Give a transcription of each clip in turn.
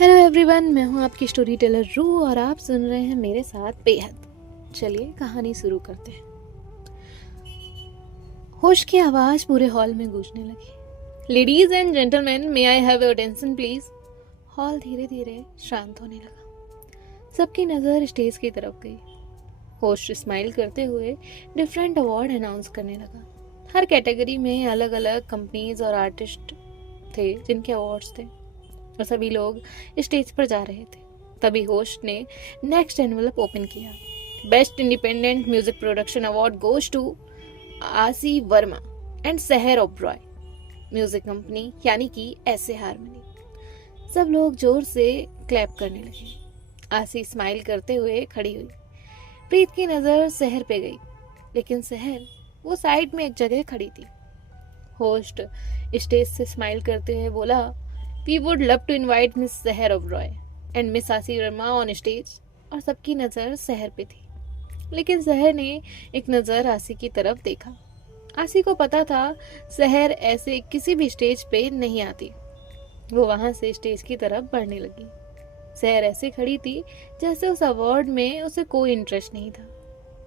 Hello everyone, मैं हूं आपकी स्टोरी टेलर रू और आप सुन रहे हैं मेरे साथ बेहद। चलिए कहानी शुरू करते हैं। होश की आवाज़ पूरे हॉल में गूंजने लगी। Ladies and gentleman, may I have your attention please. Hall धीरे धीरे शांत होने लगा। सबकी नज़र स्टेज की तरफ गई। होस्ट स्माइल करते हुए डिफरेंट अवार्ड अनाउंस करने लगा। हर कैटेगरी में अलग अलग कंपनीज और आर्टिस्ट थे जिनके अवार्ड्स थे और सभी लोग स्टेज पर जा रहे थे। तभी होस्ट ने नेक्स्ट एनवलप ओपन किया। Best independent music production award goes to Aasi Verma and सहर ओब्रॉय म्यूजिक कंपनी, यानी कि ऐसे हारमोनी। सब लोग जोर से क्लैप करने लगे। आसी स्माइल करते हुए खड़ी हुई। प्रीत की नजर सहर पे गई, लेकिन सहर वो साइड में एक जगह खड़ी थी। होस्ट स्टेज से स्माइल करते हुए बोला, We would love to invite Miss Seher Oberoi and Miss आसी वर्मा on stage। और सबकी नज़र सहर पे थी, लेकिन सहर ने एक नज़र आसी की तरफ देखा। आसी को पता था सहर ऐसे किसी भी स्टेज पे नहीं आती। वो वहाँ से स्टेज की तरफ बढ़ने लगी। सहर ऐसे खड़ी थी जैसे उस अवार्ड में उसे कोई इंटरेस्ट नहीं था।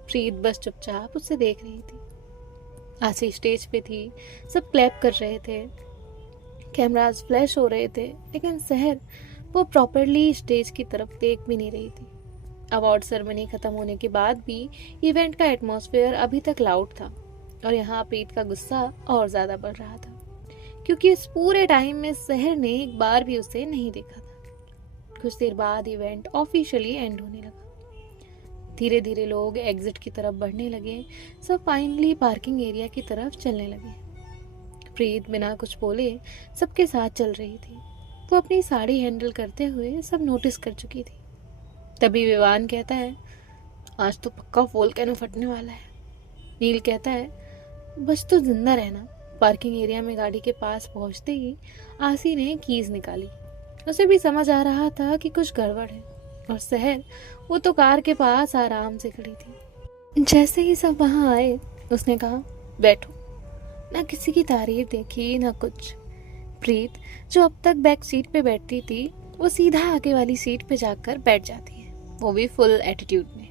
प्रीत बस चुपचाप उसे देख रही थी। आसी स्टेज पे थी, सब क्लैप कर रहे थे, कैमरास फ्लैश हो रहे थे, लेकिन सहर वो प्रॉपरली स्टेज की तरफ देख भी नहीं रही थी। अवार्ड सेरेमनी खत्म होने के बाद भी इवेंट का एटमॉस्फेयर अभी तक लाउड था और यहाँ प्रीत का गुस्सा और ज्यादा बढ़ रहा था, क्योंकि इस पूरे टाइम में सहर ने एक बार भी उसे नहीं देखा था। कुछ देर बाद इवेंट ऑफिशियली एंड होने लगा। धीरे धीरे लोग एग्जिट की तरफ बढ़ने लगे। सब फाइनली पार्किंग एरिया की तरफ चलने लगे। प्रीत बिना कुछ बोले सबके साथ चल रही थी। वो अपनी साड़ी हैंडल करते हुए सब नोटिस कर चुकी थी। तभी विवान कहता है, आज तो पक्का वोल्केनो फटने वाला है। नील कहता है, बस तो जिंदा रहना। पार्किंग एरिया में गाड़ी के पास पहुंचते ही आसी ने कीज निकाली। उसे भी समझ आ रहा था कि कुछ गड़बड़ है। और सहर वो तो कार के पास आराम से खड़ी थी। जैसे ही सब वहां आए उसने कहा, बैठो। ना किसी की तारीफ देखी ना कुछ। प्रीत जो अब तक बैक सीट पे बैठती थी, वो सीधा आगे वाली सीट पे जाकर बैठ जाती है, वो भी फुल एटीट्यूड में,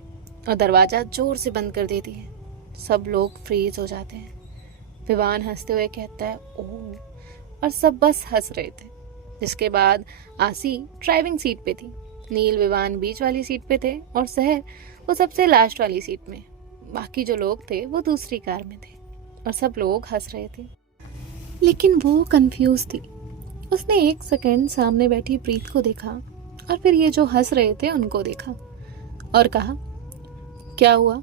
और दरवाजा जोर से बंद कर देती है। सब लोग फ्रीज हो जाते हैं। विवान हंसते हुए कहता है, ओह, और सब बस हंस रहे थे। जिसके बाद आसी ड्राइविंग सीट पे थी, नील विवान बीच वाली सीट पे थे और सहर वो सबसे लास्ट वाली सीट में। बाकी जो लोग थे वो दूसरी कार में थे और सब लोग हंस रहे थे, लेकिन वो कंफ्यूज थी। उसने एक सेकंड सामने बैठी प्रीत को देखा और फिर ये जो हंस रहे थे उनको देखा और कहा, क्या हुआ?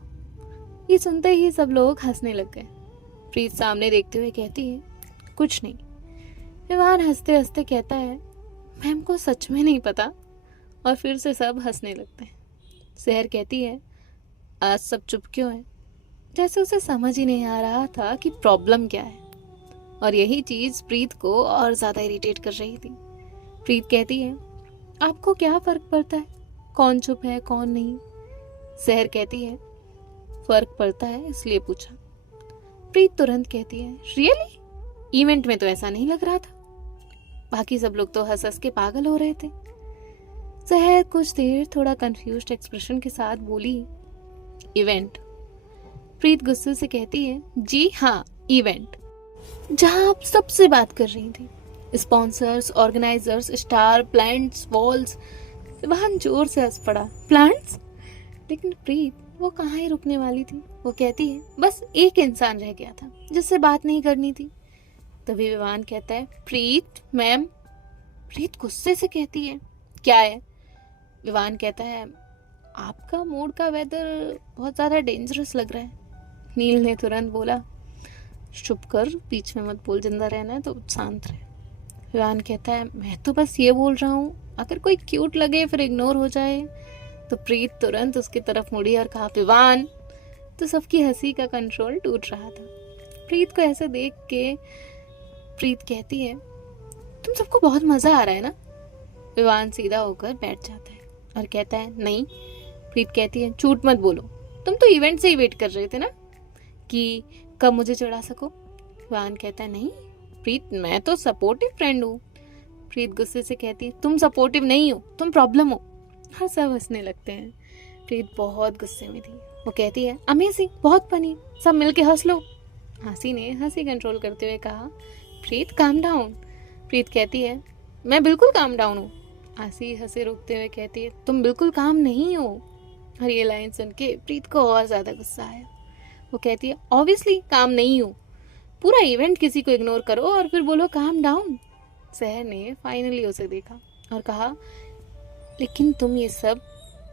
ये सुनते ही सब लोग हंसने लग गए। प्रीत सामने देखते हुए कहती है, कुछ नहीं। विवान हंसते हंसते कहता है, मैम को सच में नहीं पता। और फिर से सब हंसने लगते हैं। सहर कहती है, आज सब चुप क्यों है? जैसे उसे समझ ही नहीं आ रहा था कि प्रॉब्लम क्या है। और यही चीज प्रीत को और ज्यादा इरिटेट कर रही थी। प्रीत कहती है, आपको क्या फर्क पड़ता है कौन चुप है कौन नहीं? सहर कहती है, फर्क पड़ता है इसलिए पूछा। प्रीत तुरंत कहती है, रियली? इवेंट में तो ऐसा नहीं लग रहा था। बाकी सब लोग तो हंस हंस के पागल हो रहे थे। सहर कुछ देर थोड़ा कंफ्यूज्ड एक्सप्रेशन के साथ बोली, इवेंट? प्रीत गुस्से से कहती है, जी हाँ, इवेंट, जहां आप सबसे बात कर रही थी, sponsors, organisers, star, plants, walls. वहां जोर से हंस पड़ा, प्लांट्स? लेकिन प्रीत वो कहाँ ही रुकने वाली थी। वो कहती है, बस एक इंसान रह गया था जिससे बात नहीं करनी थी। तभी विवान कहता है, प्रीत मैम। प्रीत गुस्से से कहती है, क्या है? विवान कहता है, आपका मूड का वेदर बहुत ज्यादा डेंजरस लग रहा है। नील ने तुरंत बोला, चुप कर, बीच में मत बोल, जिंदा रहना है तो शांत रहे। विवान कहता है, मैं तो बस ये बोल रहा हूँ, अगर कोई क्यूट लगे फिर इग्नोर हो जाए। तो प्रीत तुरंत उसकी तरफ मुड़ी और कहा, विवान। तो सबकी हंसी का कंट्रोल टूट रहा था। प्रीत को ऐसे देख के प्रीत कहती है, तुम सबको बहुत मजा आ रहा है ना? विवान सीधा होकर बैठ जाता है और कहता है, नहीं। प्रीत कहती है, झूठ मत बोलो, तुम तो इवेंट से ही वेट कर रहे थे ना कि कब मुझे चढ़ा सको। विवान कहता है, नहीं प्रीत, मैं तो सपोर्टिव फ्रेंड हूँ। प्रीत गुस्से से कहती है, तुम सपोर्टिव नहीं हो, तुम प्रॉब्लम हो। और सब हंसने लगते हैं। प्रीत बहुत गुस्से में थी। वो कहती है, अमेजिंग, बहुत फनी, सब मिलके हंस लो। आसी ने हंसी कंट्रोल करते हुए कहा, प्रीत काम डाउन। प्रीत कहती है, मैं बिल्कुल काम डाउन हूँ। आसी हंसे रोकते हुए कहती है, तुम बिल्कुल काम नहीं हो। और ये लाइन सुन के प्रीत को और ज्यादा गुस्सा आया। वो कहती है, ऑब्वियसली काम नहीं हूँ, पूरा इवेंट किसी को इग्नोर करो और फिर बोलो काम डाउन। सहर ने फाइनली उसे देखा और कहा, लेकिन तुम ये सब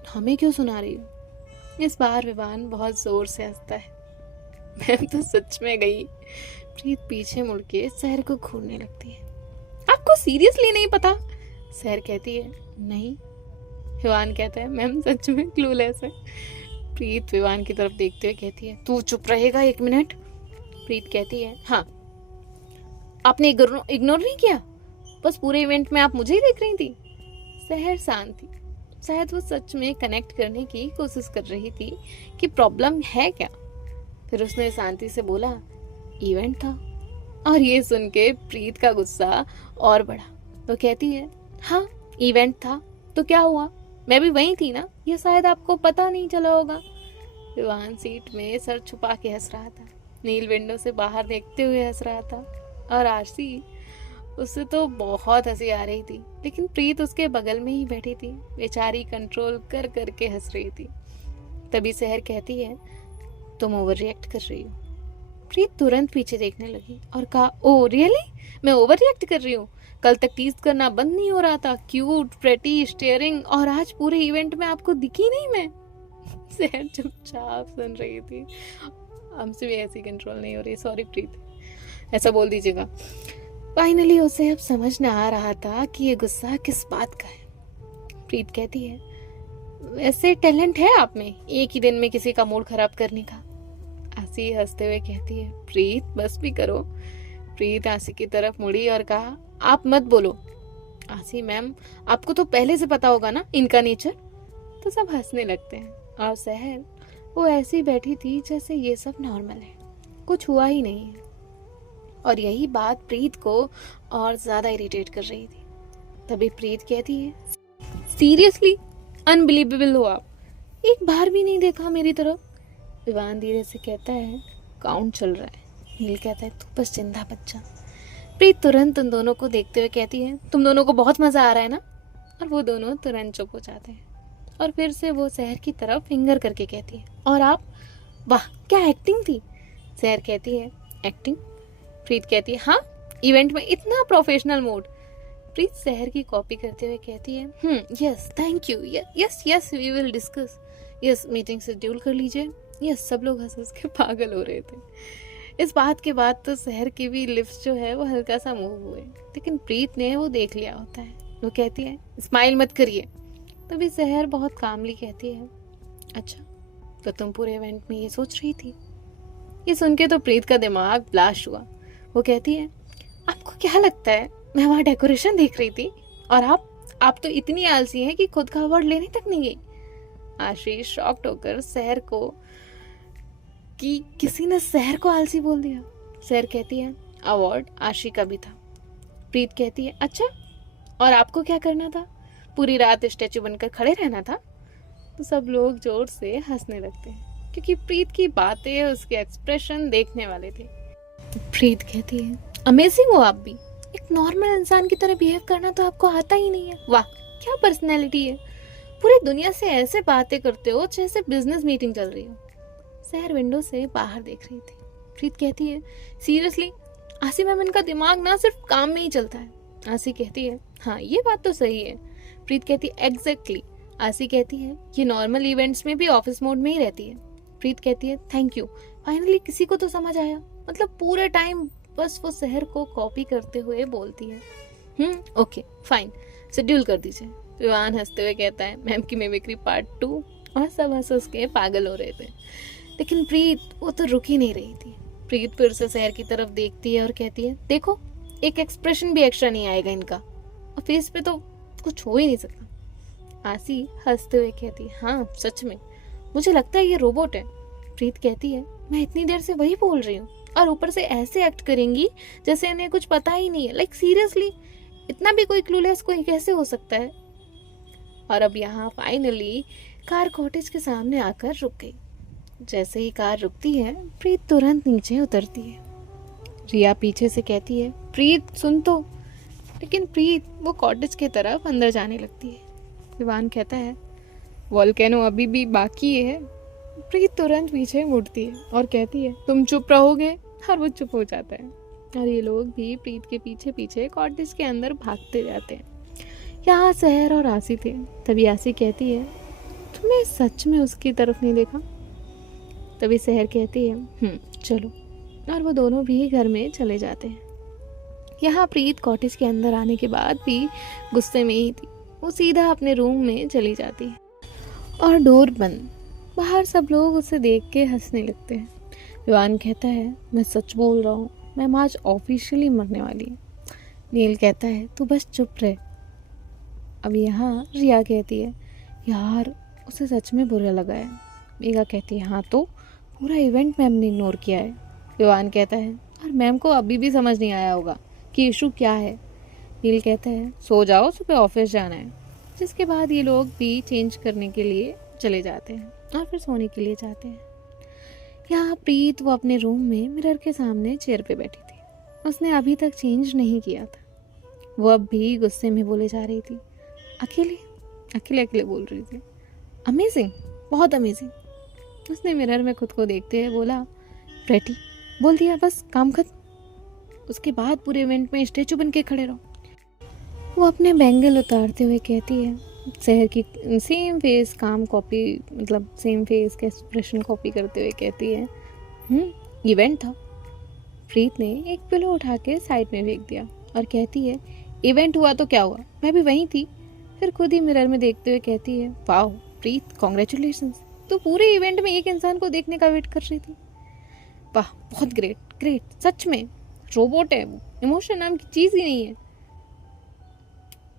हमें क्यों सुना रही हो। इस बार विवान बहुत जोर से हंसता है। मैं तो सच में गई। प्रीत पीछे मुड़ के सहर को घूरने लगती है। आपको सीरियसली नहीं पता। सहर कहती है, नहीं। विवान कहता है, मैम सच में क्लूलेस है। प्रीत विवान की तरफ देखते हुए कहती है, तू चुप रहेगा 1 मिनट। प्रीत कहती है, हाँ। आपने इग्नोर नहीं किया, बस पूरे इवेंट में आप मुझे ही देख रही थी। सहर शांत थी। शायद वो सच में कनेक्ट करने की कोशिश कर रही थी कि प्रॉब्लम है क्या। फिर उसने शांति से बोला, इवेंट था। और ये सुन के प्रीत का गुस्सा और बढ़ा। वो कहती है, हाँ इवेंट था तो क्या हुआ, मैं भी वही थी ना, ये शायद आपको पता नहीं चला होगा। विवान सीट में सर छुपा के हंस रहा था। नील विंडो से बाहर देखते हुए हंस रहा था। और आरसी, उससे तो बहुत हंसी आ रही थी, लेकिन प्रीत उसके बगल में ही बैठी थी। बेचारी कंट्रोल कर करके हंस रही थी। तभी सहर कहती है, तुम ओवर रिएक्ट कर रही हो। प्रीत तुरंत पीछे देखने लगी और कहा, ओ रियली, मैं ओवर रिएक्ट कर रही हूँ। कल तक टीज करना बंद नहीं हो रहा था, क्यूट, प्रेटी, स्टेयरिंग, और आज पूरे इवेंट में आपको दिखी नहीं मैं। सहर चुपचाप सुन रही थी। हमसे भी ऐसी कंट्रोल नहीं हो रही, सॉरी प्रीत, ऐसा बोल दीजिएगा। फाइनली उसे अब समझ न आ रहा था कि ये गुस्सा किस बात का है। प्रीत कहती है, वैसे टैलेंट है आप में एक ही दिन में किसी का मूड खराब करने का। आसी हंसते हुए कहती है, प्रीत बस भी करो। प्रीत आसी की तरफ मुड़ी और कहा, आप मत बोलो। आसी, मैम आपको तो पहले से पता होगा ना इनका नेचर। तो सब हंसने लगते हैं। और सहर, वो ऐसी बैठी थी जैसे ये सब नॉर्मल है, कुछ हुआ ही नहीं है। और यही बात प्रीत को और ज्यादा इरिटेट कर रही थी। तभी प्रीत कहती है, सीरियसली अनबिलीवेबल हो आप, एक बार भी नहीं देखा मेरी तरफ। विवान धीरे से कहता है, काउंट चल रहा है। नील कहता है, तू बस जिंदा बच्चा। प्रीत तुरंत उन दोनों को देखते हुए कहती है, तुम दोनों को बहुत मजा आ रहा है ना। और वो दोनों तुरंत चुप हो जाते हैं। और फिर से वो सहर की तरफ फिंगर करके कहती है, और आप, वाह क्या एक्टिंग थी। सहर कहती है, एक्टिंग। प्रीत कहती है, हाँ इवेंट में इतना प्रोफेशनल मोड। प्रीत सहर की कॉपी करते हुए कहती है, yes thank you, yes yes we will discuss, yes meeting schedule कर लीजिए। यस। सब लोग हंस हंस के पागल हो रहे थे। इस बात के बाद तो सहर की भी लिप्स जो है वो हल्का सा मूव हुए, लेकिन प्रीत ने वो देख लिया होता है। वो कहती है, स्माइल मत करिए। तभी सहर बहुत कामली कहती है, अच्छा तो तुम पूरे इवेंट में ये सोच रही थी। ये सुन के तो प्रीत का दिमाग ब्लास्ट हुआ। वो कहती है, आपको क्या लगता है मैं वहाँ डेकोरेशन देख रही थी, और आप तो इतनी आलसी हैं कि खुद का अवार्ड लेने तक नहीं गई। आशीष शॉक्ड होकर सहर को कि किसी ने सहर को आलसी बोल दिया। सहर कहती है, अवार्ड आशी का भी था। प्रीत कहती है, अच्छा और आपको क्या करना था, पूरी रात स्टैचू बनकर खड़े रहना था। तो सब लोग जोर से हंसने लगते हैं, क्योंकि प्रीत की बातें, उसके एक्सप्रेशन देखने वाले थे। प्रीत कहती है, अमेजिंग हो आप भी, एक नॉर्मल इंसान की तरह बिहेव करना तो आपको आता ही नहीं है। वाह क्या पर्सनैलिटी है, पूरी दुनिया से ऐसे बातें करते हो जैसे बिजनेस मीटिंग चल रही हो। सहर विंडो से बाहर देख रही थी। प्रीत कहती है, सीरियसली आसी मैम, इनका दिमाग ना सिर्फ काम में ही चलता है। आसी कहती है, हाँ ये बात तो सही है। प्रीत कहती है, एग्जैक्टली। आसी कहती है, ये नॉर्मल इवेंट्स में भी ऑफिस मोड में ही रहती है। प्रीत कहती है, थैंक यू, फाइनली किसी को तो समझ आया। मतलब पूरे टाइम बस वो सहर को कॉपी करते हुए बोलती है। ओके फाइन, शेड्यूल कर दीजिए। विवान हंसते हुए कहता है, मैम की मिमिक्री पार्ट 2। और सब हंस के पागल हो रहे थे, लेकिन प्रीत वो तो रुक ही नहीं रही थी। प्रीत फिर से सहर की तरफ देखती है और कहती है, देखो एक एक्सप्रेशन भी एक्स्ट्रा नहीं आएगा इनका, और फेस पे तो कुछ हो ही नहीं सकता। आसी हंसते हुए कहती है, हाँ सच में मुझे लगता है ये रोबोट है। प्रीत कहती है, मैं इतनी देर से वही बोल रही हूँ, और ऊपर से ऐसे एक्ट करेंगी जैसे इन्हें कुछ पता ही नहीं है। लाइक सीरियसली इतना भी कोई क्लूलेस कोई कैसे हो सकता है? और अब यहाँ फाइनली कार कॉटेज के सामने आकर रुक गई। जैसे ही कार रुकती है, प्रीत तुरंत नीचे उतरती है। रिया पीछे से कहती है, प्रीत सुन तो। लेकिन प्रीत वो कॉटेज की तरफ अंदर जाने लगती है। विवान कहता है, वॉल्केनो अभी भी बाकी है। प्रीत तुरंत पीछे मुड़ती है और कहती है, तुम चुप रहोगे? और वो चुप हो जाता है और ये लोग भी प्रीत के पीछे पीछे कॉटेज के अंदर भागते जाते हैं। यहाँ सहर और आसी थे। तभी आसी कहती है, तुमने सच में उसकी तरफ नहीं देखा? तभी सहर कहती है, चलो। और वो दोनों भी घर में चले जाते हैं। यहाँ प्रीत कॉटेज के अंदर आने के बाद भी गुस्से में ही थी। वो सीधा अपने रूम में चली जाती है और डोर बंद। बाहर सब लोग उसे देख के हंसने लगते हैं। विवान कहता है, मैं सच बोल रहा हूँ, मैम आज ऑफिशियली मरने वाली है। नील कहता है, तू बस चुप रहे। अब यहाँ रिया कहती है, यार उसे सच में बुरा लगा है। मेघा कहती है, हाँ तो पूरा इवेंट मैम ने इग्नोर किया है। विवान कहता है, और मैम को अभी भी समझ नहीं आया होगा कि इशू क्या है। नील कहता है, सो जाओ, सुबह ऑफिस जाना है। जिसके बाद ये लोग भी चेंज करने के लिए चले जाते हैं और फिर सोने के लिए जाते हैं। यहाँ प्रीत वो अपने रूम में मिरर के सामने चेयर पे बैठी थी। उसने अभी तक चेंज नहीं किया था। वो अब भी गुस्से में बोले जा रही थी, अकेले अकेले अकेले बोल रही थी, अमेजिंग, बहुत अमेजिंग। उसने मिरर में खुद को देखते हुए बोला, प्रेटी, बोल दिया, बस काम खत्म। उसके बाद पूरे इवेंट में स्टैचू बन के खड़े रहो। वो अपने बैंगल उतारते हुए कहती है, शहर की सेम फेस काम कॉपी, मतलब सेम फेस का एक्सप्रेशन कॉपी करते हुए कहती है, इवेंट था। प्रीत ने एक पिलो उठा के साइड में फेंक दिया और कहती है, इवेंट हुआ तो क्या हुआ, मैं भी वहीं थी। फिर खुद ही मिरर में देखते हुए कहती है, वाओ प्रीत, कॉन्ग्रेचुलेशंस, तू पूरे इवेंट में एक इंसान को देखने का वेट कर रही थी। वाह, बहुत ग्रेट ग्रेट, सच में रोबोट है वो, इमोशन नाम की चीज़ ही नहीं है।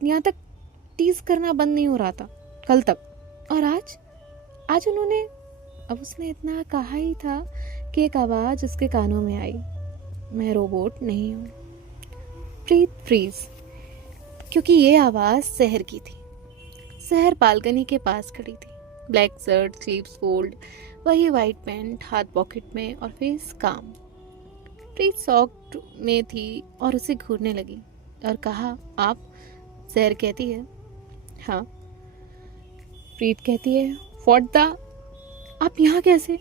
यहाँ तक टीज करना बंद नहीं हो रहा था कल तक, और आज उन्होंने, अब उसने इतना कहा ही था कि एक आवाज़ उसके कानों में आई, मैं रोबोट नहीं हूँ। प्रीत फ्रीज, क्योंकि ये आवाज़ शहर की थी। शहर बालकनी के पास खड़ी थी, ब्लैक शर्ट, स्लीव्स फोल्ड, वही वाइट पैंट, हाथ पॉकेट में और फेस काम। प्रीत शॉक्ड में थी और उसे घूरने लगी और कहा, आप? शहर कहती है, हाँ। प्रीत कहती है, व्हाट द, आप यहाँ कैसे?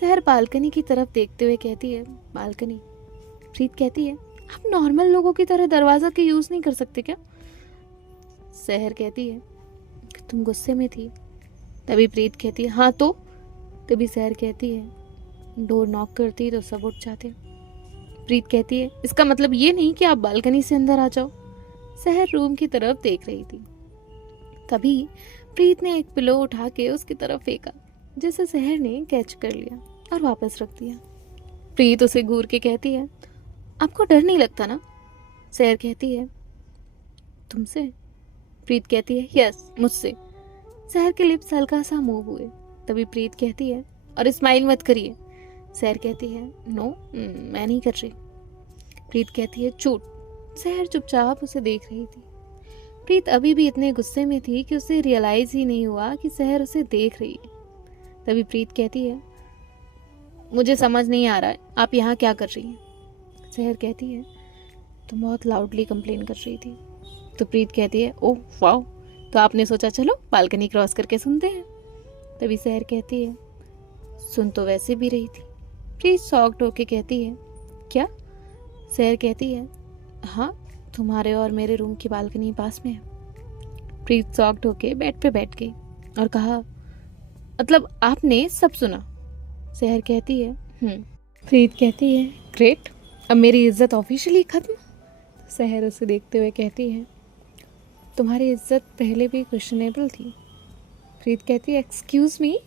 शहर बालकनी की तरफ देखते हुए कहती है, बालकनी। प्रीत कहती है, आप नॉर्मल लोगों की तरह दरवाजा के यूज नहीं कर सकते क्या? शहर कहती है, तुम गुस्से में थी। तभी प्रीत कहती है, हाँ तो? तभी शहर कहती है, डोर नॉक करती तो सब उठ जाते। प्रीत कहती है, इसका मतलब ये नहीं कि आप बालकनी से अंदर आ जाओ। शहर रूम की तरफ देख रही थी। तभी प्रीत ने एक पिलो उठा के उसकी तरफ फेंका, जिसे शहर ने कैच कर लिया और वापस रख दिया। प्रीत उसे घूर के कहती है, आपको डर नहीं लगता ना? शहर कहती है, तुमसे? प्रीत कहती है, यस, मुझसे। शहर के लिप्स हल्का सा मूव हुए। तभी प्रीत कहती है, और स्माइल मत करिए। शहर कहती है, नो, मैं नहीं कर रही। प्रीत कहती है, झूठ। शहर चुपचाप उसे देख रही थी। प्रीत अभी भी इतने गुस्से में थी कि उसे रियलाइज ही नहीं हुआ कि शहर उसे देख रही है। तभी प्रीत कहती है, मुझे समझ नहीं आ रहा है, आप यहाँ क्या कर रही हैं? शहर कहती है, तुम बहुत लाउडली कंप्लेन कर रही थी। तो प्रीत कहती है, ओह वाओ, तो आपने सोचा चलो बालकनी क्रॉस करके सुनते हैं। तभी शहर कहती है, सुन तो वैसे भी रही थी। प्रीत शॉक्ड होके कहती है, क्या? शहर कहती है, हाँ, तुम्हारे और मेरे रूम की बालकनी पास में है। प्रीत शॉक्ड होके बेड पे बैठ गई और कहा, मतलब आपने सब सुना? शहर कहती है, प्रीत कहती है, ग्रेट, अब मेरी इज्जत ऑफिशियली खत्म। शहर उसे देखते हुए कहती है, तुम्हारी इज्जत पहले भी क्वेश्चनेबल थी। प्रीत कहती है, एक्सक्यूज मी।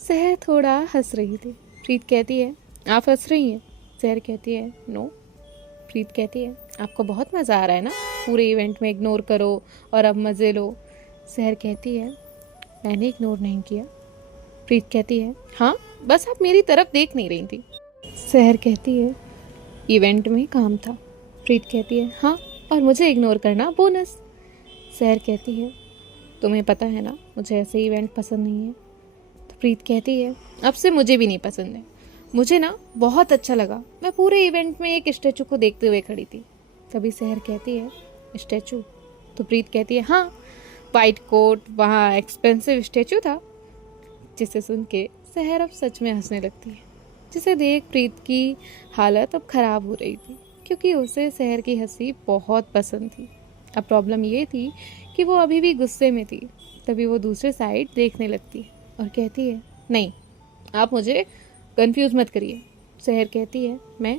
शहर थोड़ा हंस रही थी। प्रीत कहती है, आप हंस रही हैं? शहर कहती है, नो। प्रीत कहती है, आपको बहुत मज़ा आ रहा है ना, पूरे इवेंट में इग्नोर करो और अब मज़े लो। शहर कहती है, मैंने इग्नोर नहीं किया। प्रीत कहती है, हाँ, बस आप मेरी तरफ देख नहीं रही थी। शहर कहती है, इवेंट में काम था। प्रीत कहती है, हाँ, और मुझे इग्नोर करना बोनस। सहर कहती है तुम्हें पता है ना मुझे ऐसे इवेंट पसंद नहीं है। तो प्रीत कहती है अब से मुझे भी नहीं पसंद है, मुझे ना बहुत अच्छा लगा, मैं पूरे इवेंट में एक स्टैचू को देखते हुए खड़ी थी। तभी सहर कहती है स्टैचू? तो प्रीत कहती है हाँ, वाइट कोट, वहाँ एक्सपेंसिव स्टैचू था। जिसे सुन के सहर अब सच में हंसने लगती है, जिसे देख प्रीत की हालत अब ख़राब हो रही थी, क्योंकि उसे सहर की हंसी बहुत पसंद थी। अब प्रॉब्लम ये थी कि वो अभी भी गुस्से में थी। तभी वो दूसरे साइड देखने लगती है और कहती है नहीं, आप मुझे कंफ्यूज मत करिए। सहर कहती है मैं?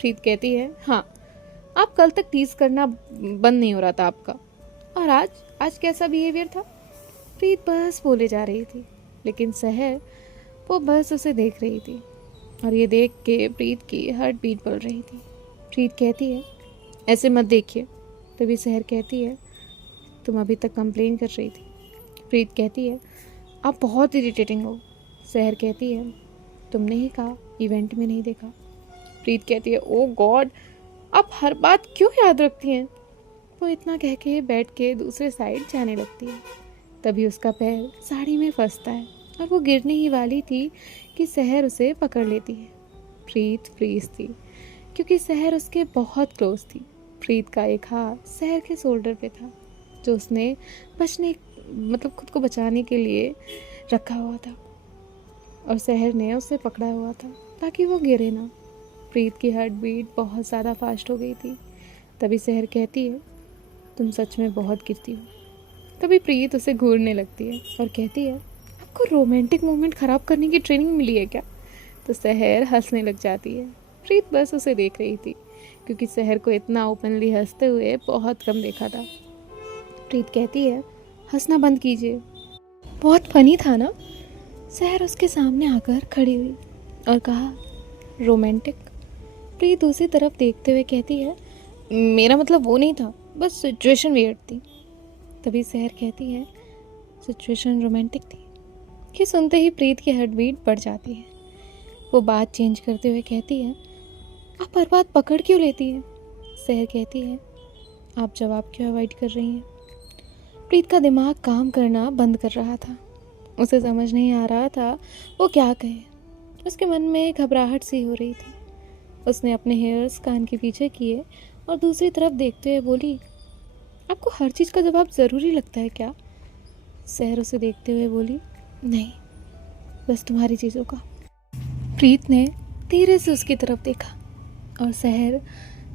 प्रीत कहती है हाँ, आप कल तक टीज करना बंद नहीं हो रहा था आपका, और आज आज कैसा बिहेवियर था? प्रीत बस बोले जा रही थी, लेकिन सहर वो बस उसे देख रही थी, और ये देख के प्रीत की हार्ट बीट बढ़ रही थी। प्रीत कहती है ऐसे मत देखिए। तभी सहर कहती है तुम अभी तक कंप्लेन कर रही थी। प्रीत कहती है आप बहुत इरिटेटिंग हो। सहर कहती है तुमने ही कहा इवेंट में नहीं देखा। प्रीत कहती है ओ गॉड, आप हर बात क्यों याद रखती हैं? वो इतना कह के बैठ के दूसरे साइड जाने लगती है। तभी उसका पैर साड़ी में फंसता है और वो गिरने ही वाली थी कि सहर उसे पकड़ लेती है। प्रीत फ्रीज थी, क्योंकि सहर उसके बहुत क्लोज थी। प्रीत का एक हाथ सहर के शोल्डर पे था, जो उसने खुद को बचाने के लिए रखा हुआ था, और सहर ने उसे पकड़ा हुआ था ताकि वो गिरे ना। प्रीत की हार्ट बीट बहुत ज़्यादा फास्ट हो गई थी। तभी सहर कहती है तुम सच में बहुत गिरती हो। तभी प्रीत उसे घूरने लगती है और कहती है आपको रोमांटिक मोमेंट ख़राब करने की ट्रेनिंग मिली है क्या? तो सहर हंसने लग जाती है। प्रीत बस उसे देख रही थी, क्योंकि सहर को इतना ओपनली हंसते हुए बहुत कम देखा था। प्रीत कहती है हंसना बंद कीजिए, बहुत फनी था ना। सहर उसके सामने आकर खड़ी हुई और कहा रोमांटिक? प्रीत दूसरी तरफ देखते हुए कहती है मेरा मतलब वो नहीं था, बस सिचुएशन वियर्ड थी। तभी सहर कहती है सिचुएशन रोमांटिक थी? कि सुनते ही प्रीत की हार्ट बीट बढ़ जाती है। वो बात चेंज करते हुए कहती है आप हर बात पकड़ क्यों लेती है? सहर कहती है आप जवाब क्यों अवॉइड कर रही हैं? प्रीत का दिमाग काम करना बंद कर रहा था। उसे समझ नहीं आ रहा था वो क्या कहे। उसके मन में घबराहट सी हो रही थी। उसने अपने हेयर्स कान के पीछे किए और दूसरी तरफ देखते हुए बोली आपको हर चीज़ का जवाब ज़रूरी लगता है क्या? सहर उसे देखते हुए बोली नहीं, बस तुम्हारी चीज़ों का। प्रीत ने धीरे से उसकी तरफ देखा और सहर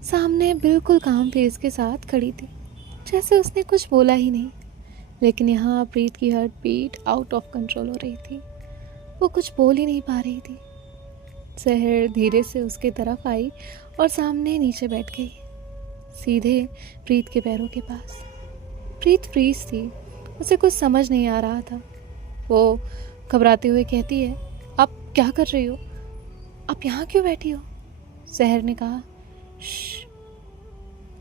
सामने बिल्कुल काम फेस के साथ खड़ी थी, जैसे उसने कुछ बोला ही नहीं। लेकिन यहाँ प्रीत की heart beat out of control हो रही थी। वो कुछ बोल ही नहीं पा रही थी। सहर धीरे से उसके तरफ आई और सामने नीचे बैठ गई, सीधे प्रीत के पैरों के पास। प्रीत फ्रीज थी, उसे कुछ समझ नहीं आ रहा था। वो घबराते हुए कहती है आप क्या कर रही हो? आप यहाँ क्यों बैठी हो? सहर ने कहा श्श।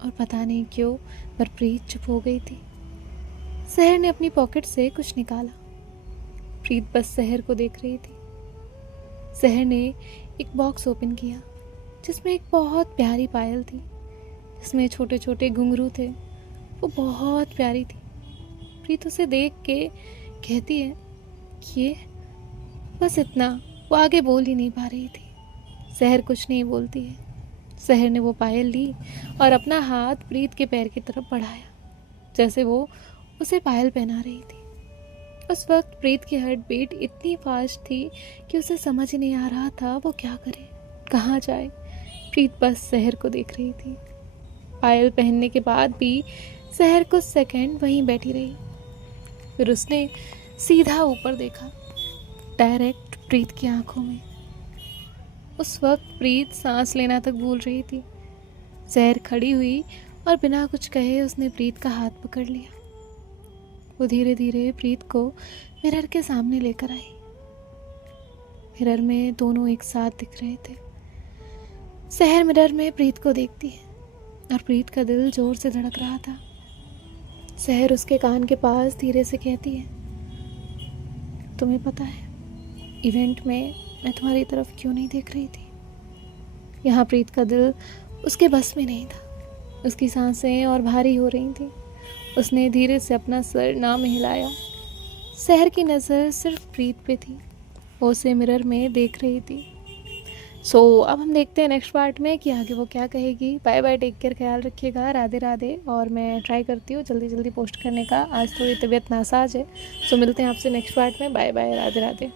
और पता नहीं क्यों पर प्रीत चुप हो गई थी। सहर ने अपनी पॉकेट से कुछ निकाला। प्रीत बस सहर को देख रही थी। सहर ने एक बॉक्स ओपन किया, जिसमें एक बहुत प्यारी पायल थी, जिसमें छोटे छोटे घुंघरू थे। वो बहुत प्यारी थी। प्रीत उसे देख के कहती है ये, बस इतना। वो आगे बोल ही नहीं पा रही थी। सहर कुछ नहीं बोलती है। सहर ने वो पायल ली और अपना हाथ प्रीत के पैर की तरफ बढ़ाया, जैसे वो उसे पायल पहना रही थी। उस वक्त प्रीत की हार्ट बीट इतनी फास्ट थी कि उसे समझ ही नहीं आ रहा था वो क्या करे, कहाँ जाए। प्रीत बस सहर को देख रही थी। पायल पहनने के बाद भी सहर कुछ सेकंड वहीं बैठी रही। फिर उसने सीधा ऊपर देखा, डायरेक्ट प्रीत की आंखों में। उस वक्त प्रीत सांस लेना तक भूल रही थी। सहर खड़ी हुई और बिना कुछ कहे उसने प्रीत का हाथ पकड़ लिया। वो धीरे धीरे प्रीत को मिरर के सामने लेकर आई। मिरर में दोनों एक साथ दिख रहे थे। सहर मिरर में प्रीत को देखती है और प्रीत का दिल जोर से धड़क रहा था। सहर उसके कान के पास धीरे से कहती है तुम्हें पता है इवेंट में मैं तुम्हारी तरफ क्यों नहीं देख रही थी? यहाँ प्रीत का दिल उसके बस में नहीं था। उसकी सांसें और भारी हो रही थीं। उसने धीरे से अपना सर ना में हिलाया। शहर की नज़र सिर्फ प्रीत पे थी। वो उसे मिरर में देख रही थी। अब हम देखते हैं नेक्स्ट पार्ट में कि आगे वो क्या कहेगी। बाय बाय, टेक केयर, ख्याल रखिएगा, राधे राधे। और मैं ट्राई करती हूँ जल्दी जल्दी पोस्ट करने का। आज थोड़ी तबीयत नासाज है। मिलते हैं आपसे नेक्स्ट पार्ट में। Bye bye, Radhe Radhe.